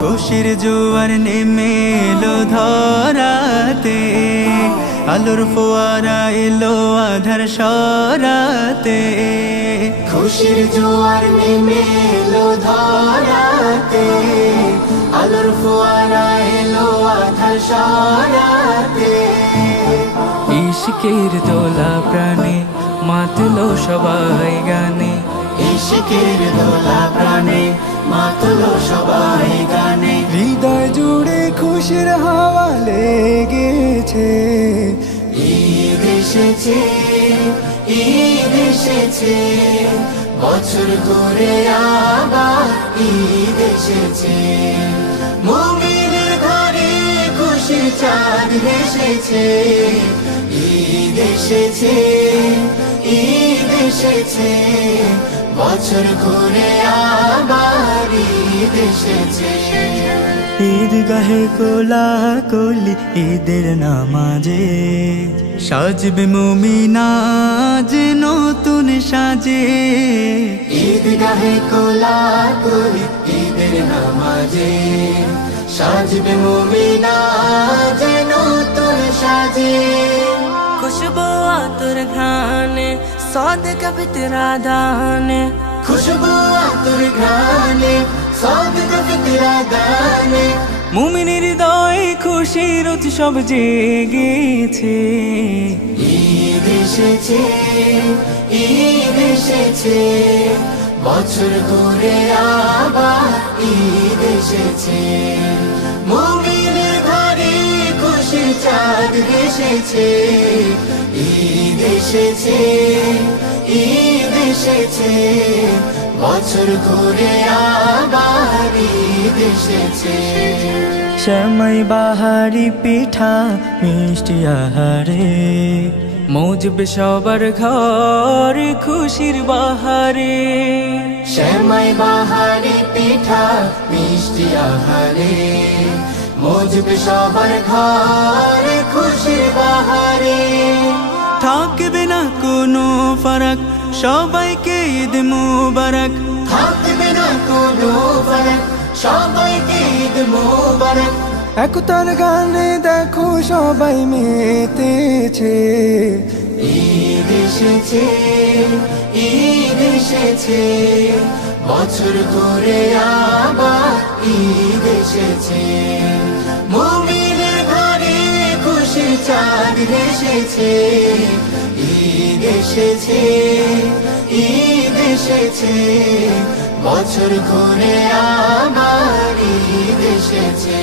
খুশির জোয়ার নেমে এলো ধরাতে, আলোর ফোয়ারা এলো আধার সরাতে। খুশির জোয়ার নেমে এলো ধরাতে, আলোর ফোয়ারা এলো আধার সরাতে। ইশকের দোলা প্রাণে মাতলো সবাই গানে, ইশকের দোলা প্রাণে মাতলো সবাই গানে। হৃদয় জুড়ে খুশির হাওয়া লেগেছে। ঈদ এসেছে, ঈদ এসেছে, বছর ঘুরে আবার ঈদ এসেছে। মুমিনের ঘরে খুশির চাঁদ এসেছে। ঈদ এসেছে, ঈদ এসেছে, বছর ঘুরে আবার ঈদ এসেছে। ঈদগাহে কোলাকুলি ঈদের নামাজে, সাজবে মুমিনাজ নতুন সাজে। ঈদগাহে কোলাকুলি ঈদের নামাজে, সাজবে মুমিনাজ নতুন সাজে। खुशबू आतुर घाने सौदक फितरा दाने, খুশবু আতর ঘ্রাণে সদকা ফিতরা দানে। মুমিনের হৃদয়ে খুশির উৎসব জেগেছে। ঈদ এসেছে, ঈদ এসেছে, বছর ঘুরে আবার ঈদ এসেছে। মুমিনের ঘরে খুশির চাঁদ এসেছে। ঈদ এসেছে, ঈদ এসেছে, বছর ঘুরে আবার ঈদ এসেছে। শ্যামাই বাহারি পিঠা মিষ্টি আহারে, মৌজবে সবার ঘর খুশির বাহারে। শ্যামাই বাহারি পিঠা মিষ্টি আহারে, মজবে সবার ঘর খুশির বাহারে। থাকবে না কোনো ফারাক, সবাইকে ঈদ মুবারক। থাকবে না কোনো ফারাক, সবাইকে ঈদ মোবারক। একতার গানে দেখো সবাই মেতেছে। ঈদ এসেছে, ঈদ এসেছে, বছর ঘুরে আবার ঈদ এসেছে। মুমিনের ঘরে খুশির চাঁদ এসেছে। ঈদ এসেছে, ঈদ এসেছে, বছর ঘুরে আবার ঈদ এসেছে।